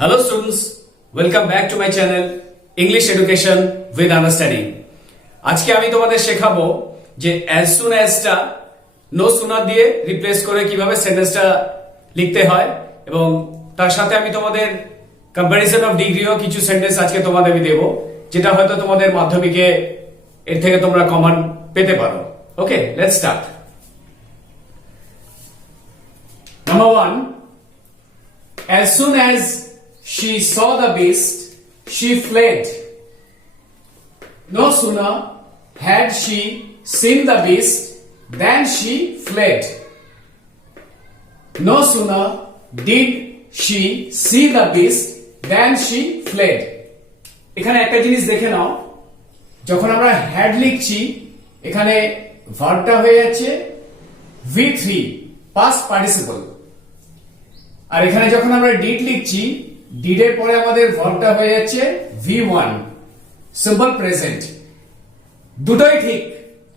Hello students, welcome back to my channel English Education with Understanding. আজকে আমি তোমাদের শেখাবো যে as soon as টা no sooner দিয়ে রিপ্লেস করে কিভাবে সেন্টেন্সটা লিখতে হয় এবং তার সাথে আমি তোমাদের কম্পারিজন অফ ডিগ্রিও কিছু সেন্টেন্স আজকে তোমাদের আমি দেব যেটা হয়তো তোমাদের মাধ্যমিকে এর থেকে তোমরা কমন পেতে পারো। ওকে, let's start. Number 1, as soon as she saw the beast, she fled. No sooner had she seen the beast than she fled. No sooner did she see the beast than she fled. এখানে একটা জিনিস দেখে নাও, যখন আমরা had লিখছি এখানে ভার্বটা হয়ে যাচ্ছে V3 past participle, আর এখানে যখন আমরা ডিড লিখছি ডিড এর পরে আমাদের ভার্বটা হয়ে যাচ্ছে V1 সিম্পল প্রেজেন্ট। দুটোই ঠিক,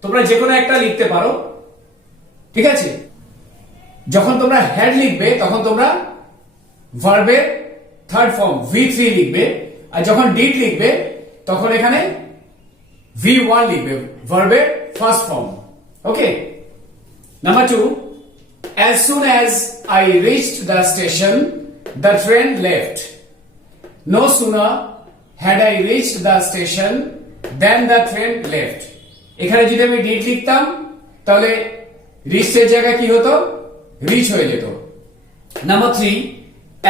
তোমরা যে কোনো একটা লিখতে পারো, ঠিক আছে। যখন তোমরা হ্যাড লিখবে তখন তোমরা ভার্বের থার্ড ফর্ম V3 লিখবে, আর যখন ডিড লিখবে তখন এখানে V1 লিখবে, ভার্বের first form. Okay, number 2, as soon as I reached the station, the train left. No sooner had I reached the station than the train left. এখানে যদি আমি ডিড লিখতাম তাহলে রিচ এর জায়গায় কি হতো, রিচ হয়ে যেত। Number 3,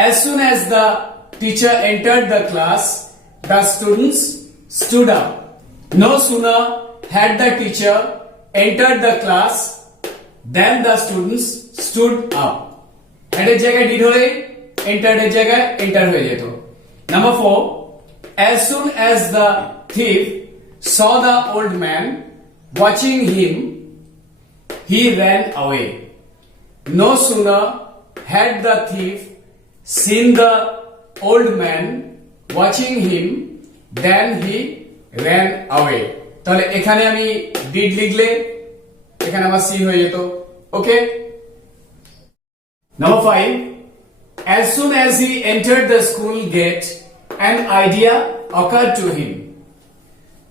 as soon as the teacher entered the class, the students stood up. No sooner had the teacher entered the class then the students stood up. Had এর জায়গায় did হলে entered এর জায়গায় enter হয়ে যেত। Number 4, as soon as the thief saw the old man watching him, he ran away. No sooner had the thief seen the old man watching him than he ran away. তাহলে এখানে আমি did লিখলে এখানে আমার C হয়ে যেত। ওকে, number 5, as soon as he entered the school gate an idea occurred to him.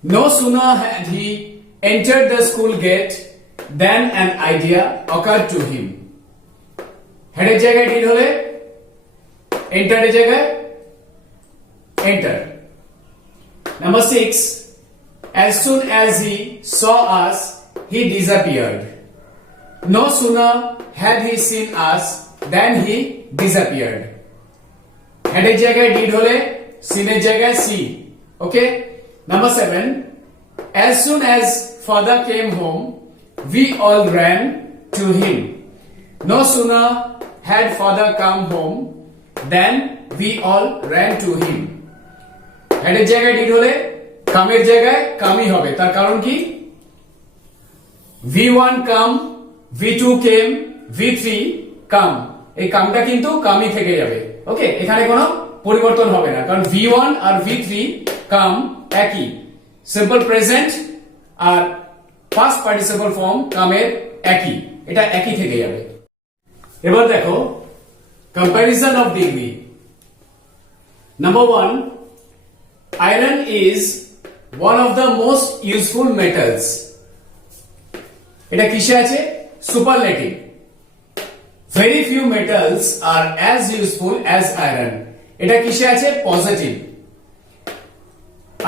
No sooner had he entered the school gate than an idea occurred to him. Head এর জায়গায় did হলে enter এর জায়গায় enter. Number 6, as soon as he saw us he disappeared. No sooner had he seen us than he disappeared. Had এর জায়গায় did হলে seen এর জায়গায় see. Okay, number 7, as soon as father came home we all ran to him. No sooner had father come home than we all ran to him. Had এর জায়গায় did হলে come এর জায়গায় কামই হবে, তার কারণ কি V1 come, V2 came, V3 come, এই কামটা কিন্তু কামই থেকে যাবে। ওকে, এখানে কোনো পরিবর্তন হবে না, কারণ V1 আর V3 কাম একই, সিম্পল প্রেজেন্ট আর পাস্ট পার্টিসিপল ফর্ম কামের একই, এটা একই থেকে যাবে। এবার দেখো comparison of degree. Number 1, iron is one of the most useful metals. এটা কিসে আছে, সুপারলেটিভ। ভেরি ফিউ মেটালস আর অ্যাজ ইউজফুল অ্যাজ আয়রন, এটা কিসে আছে, positive.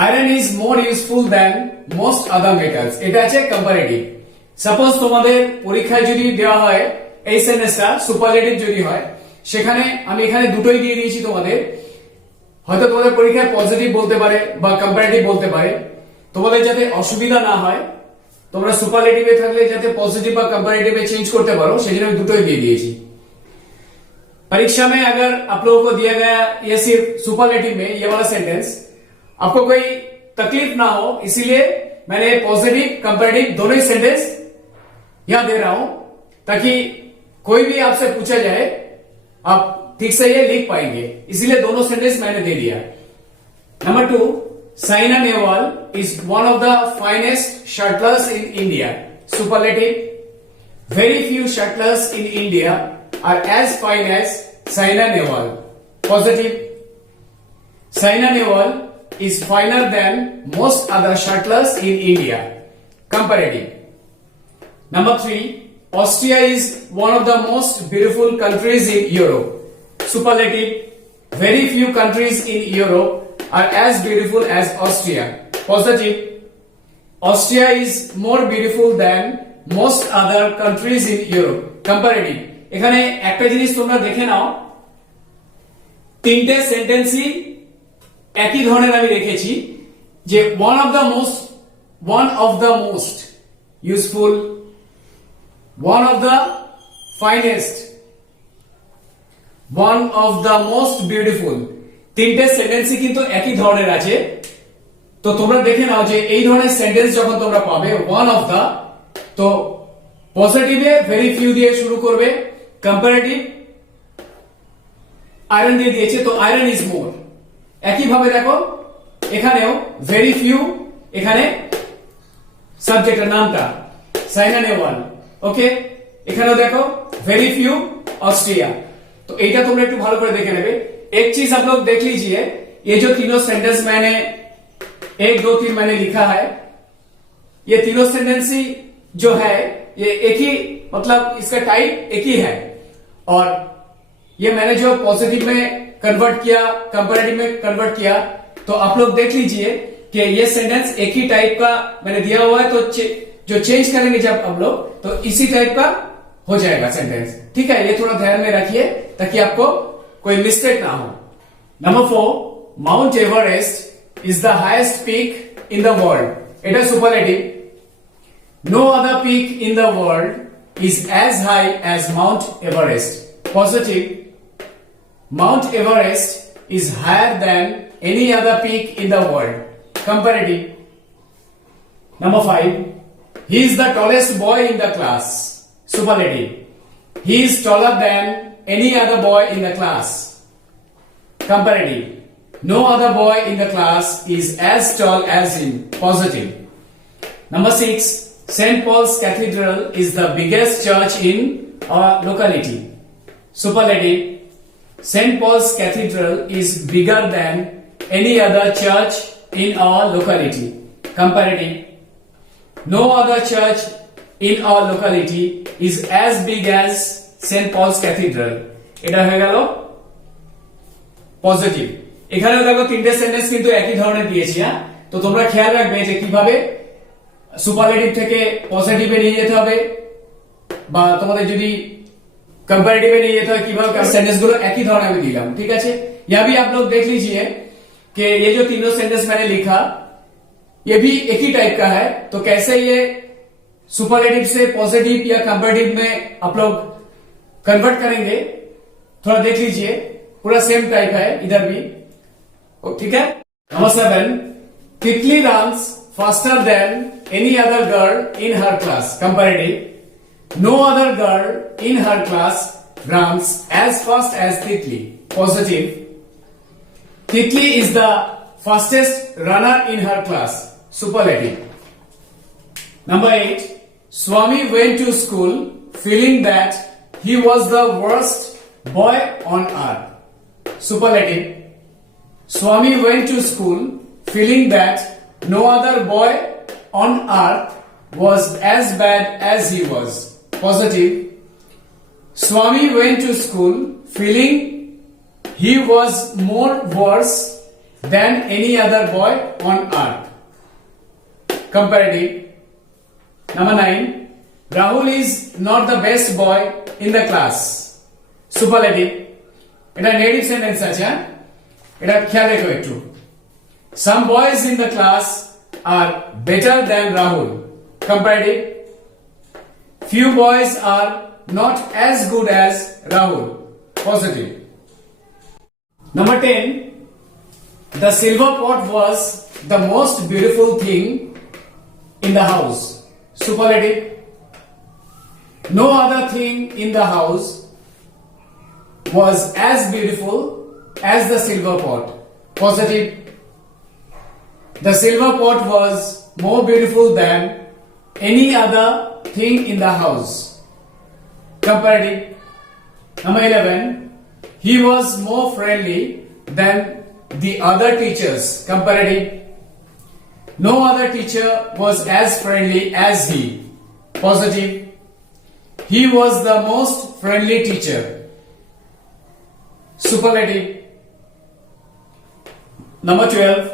Iron is more useful than most other metals, এটা আছে কম্পারেটিভ। সাপোজ তোমাদের পরীক্ষায় যদি দেওয়া হয় এই সেন্টেন্সটা সুপারলেটিভ যদি হয়, সেখানে আমি এখানে দুটোই দিয়ে দিয়েছি তোমাদের, হয়তো তোমাদের পরীক্ষায় পজিটিভ বলতে পারে বা কম্পারেটিভ বলতে পারে। তোমাদের যাতে অসুবিধা না হয়, তোমরা सुपरलेटिव থাকলে যাতে पॉजिटिव বা कंपैरेटिव में चेंज करते पारो, সেজন্য আমি দুটোই দিয়ে দিয়েছি। परीक्षा में अगर आप लोगों को दिया गया ये सिर्फ सुपरलेटिव में ये वाला सेंटेंस, आपको कोई तकलीफ ना हो इसीलिए मैंने पॉजिटिव कंपैरेटिव दोनों ही सेंटेंस यहां दे रहा हूं, ताकि कोई भी आपसे पूछा जाए आप ठीक से ये लिख पाएंगे, इसीलिए दोनों सेंटेंस मैंने दे दिया। Number 2, Saina Nehwal is one of the finest shuttlers in India. Superlative. Very few shuttlers in India are as fine as Saina Nehwal. Positive. Saina Nehwal is finer than most other shuttlers in India. Comparative. Number 3. Austria is one of the most beautiful countries in Europe. Superlative. Very few countries in Europe are as beautiful as Austria. Positive. Austria is more beautiful than most other countries in Europe. Comparative. এখানে একটা জিনিস তোমরা দেখে নাও, তিনটে সেন্টেন্সই একই ধরনের আমি রেখেছি, যে one of the most useful, one of the finest, one of the most beautiful, তিনটে সেন্টেন্সই কিন্তু একই ধরনের আছে। তো তোমরা দেখে নাও যে এই ধরনের সেন্টেন্স যখন তোমরা পাবে one of the, তো পজিটিভে ভেরি ফিউ দিয়ে শুরু করবে, কম্পারেটিভ আয়রন দিয়ে দিয়েছে, তো আয়রন ইজ মোর। একই ভাবে দেখো এখানেও ভেরি ফিউ, এখানে সাবজেক্টের নামটা সাইনা নেহওয়াল, ওকে। এখানেও দেখো वेरी फ्यू ऑस्ट्रिया। तो এইটা তোমরা একটু ভালো করে দেখে নেবে। एक चीज आप लोग देख लीजिए, ये जो तीनों सेंटेंस मैंने 1 2 3 मैंने लिखा है, ये तीनों सेंटेंस ही जो है ये एक ही, मतलब इसका टाइप एक ही है, और ये मैंने जो पॉजिटिव में कन्वर्ट किया, कंपैरेटिव में कन्वर्ट किया, तो आप लोग देख लीजिए कि ये सेंटेंस एक ही टाइप का मैंने दिया हुआ है, तो जो चेंज करेंगे जब हम लोग, तो इसी टाइप का हो जाएगा सेंटेंस, ठीक है। ये थोड़ा ध्यान में रखिए ताकि आपको कोई मिस्टेक ना हो। Number 4, Mount Everest is the highest peak in the world. It is superlative. No other peak in the world is as high as Mount Everest. Positive. Mount Everest is higher than any other peak in the world. Comparative. Number 5, he is the tallest boy in the class. Superlative. He is taller than any other boy in the class. Comparative. No other boy in the class is as tall as him. Positive. Number 6, St. Paul's Cathedral is the biggest church in our locality. Superlative. St. Paul's Cathedral is bigger than any other church in our locality. Comparative. No other church in our locality is as big as St. Paul's Cathedral. এটা হয়ে গেল positive. এখানেও দেখো তিনটে sentence কিন্তু একই ধরনের দিয়েছি, হ্যাঁ। তো তোমরা খেয়াল রাখবে যে কিভাবে সুপারলেটিভ থেকে পজিটিভে নিয়ে যেতে হবে, বা তোমাদের যদি कंपैरेटिव নিয়ে যেতে হয় কিভাবে, सेंटेंस गुलो एक ही धरনের আমি দিলাম, ঠিক আছে। यहाँ भी आप लोग देख लीजिए कि ये जो तीनों सेंटेंस मैंने लिखा ये भी एक ही टाइप का है, तो कैसे ये सुपरलेटिव से पॉजिटिव या कंपैरेटिव में आप लोग कन्वर्ट करेंगे, थोड़ा देख लीजिए। पूरा सेम टाइप है इधर भी, ठीक है। नंबर 7, तितली runs faster than any other girl in her class. Comparative. No other girl in her class runs as fast as Titli. Positive. Titli is the fastest runner in her class. Superlative. Number 8, Swami went to school feeling that he was the worst boy on earth. Superlative. Swami went to school feeling that no other boy on earth was as bad as he was. Positive. Swami went to school feeling he was more worse than any other boy on earth. Comparative. Number 9, Rahul is not the best boy in the class. Superlative. এটা negative sentence আছে, এটা খেয়াল রেখো একটু। Some boys in the class are better than Rahul. Comparative. Few boys are not as good as Rahul. Positive. Number 10, the silver pot was the most beautiful thing in the house. Superlative. No other thing in the house was as beautiful as the silver pot. Positive. The silver pot was more beautiful than any other thing in the house. Comparative. Number 11, he was more friendly than the other teachers. Comparative. No other teacher was as friendly as he. Positive. He was the most friendly teacher. Superlative. Number 12.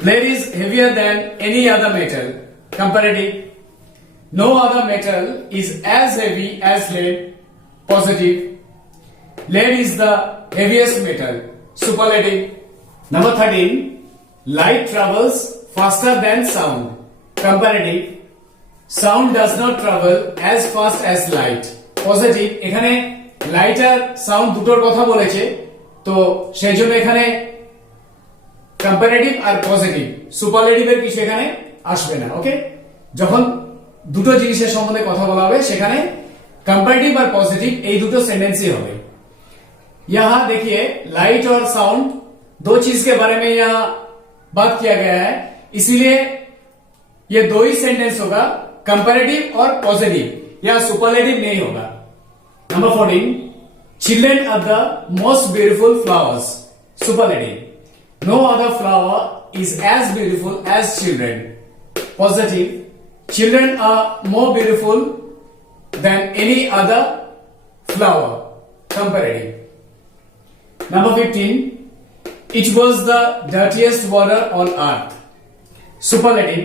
Lead is heavier than any other metal. Comparative. No other metal is as heavy as lead. Positive. Lead is the heaviest metal. Superlative. Number 13. Light travels faster than sound. Comparative. Sound does not travel as fast as light. Positive. এখানে light আর sound দুটোর কথা বলেছে, তো সেই জন্য এখানে comparative আর positive, সুপারলেটিভের কিছু এখানে আসবে না। ওকে, যখন দুটো জিনিসের সম্বন্ধে কথা বলা হবে সেখানে कंपैरेटिव और पॉजिटिव ये दुटो सेंटेंस ही होंगे। यहाँ देखिए लाइट और साउंड दो चीज के बारे में यहाँ बात किया गया है, इसीलिए ये दो ही सेंटेंस होगा, कंपैरेटिव और पॉजिटिव, या सुपरलेटिव नहीं होगा। Number 14, children are the most beautiful flowers. Superlative. No other flower is as beautiful as children. Positive. Children are more beautiful than any other flower. Comparative. Number 15. It was the dirtiest water on earth. Superlative.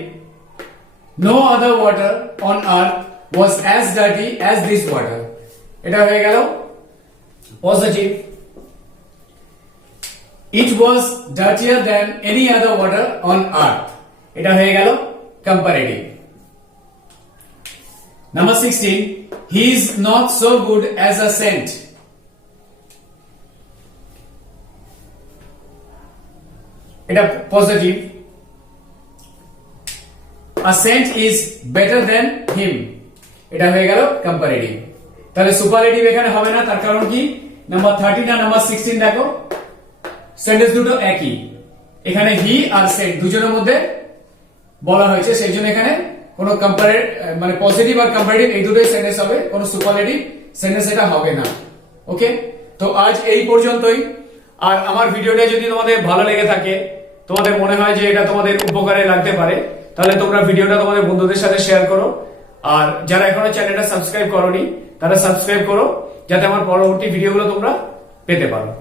No other water on earth was as dirty as this water. এটা হয়ে গেল positive. It was dirtier than any other water on earth. এটা হয়ে গেল comparative. Number 16. He is not so good as a saint. এটা positive. A saint is better than him. এটা হয়ে গেল কম্পারেটিভ। তাহলে সুপারলেটিভ এখানে হবে না, তার কারণ কি? নাম্বার 13 আর নাম্বার 16 দেখো সেন্টেন্স দুটো একই, এখানে হি আর সেন্ট দুজনের মধ্যে বলা হয়েছে, সেই জন্য এখানে কোনো কম্পারেটিভ মানে পজিটিভ আর কম্পারেটিভ এই দুটোই সেন্টেন্স হবে, কোনো সুপারলেটিভ সেন্টেন্স এটা হবে না। ওকে, তো আজ এই পর্যন্তই। আর আমার ভিডিওটা যদি তোমাদের ভালো লেগে থাকে, তোমাদের মনে হয় যে এটা তোমাদের উপকারে লাগতে পারে, তাহলে তোমরা ভিডিওটা তোমাদের বন্ধুদের সাথে শেয়ার করো। আর যারা এখনো চ্যানেলটা সাবস্ক্রাইব করোনি তারা সাবস্ক্রাইব করো, যাতে আমার পরবর্তী ভিডিওগুলো তোমরা পেতে পারো।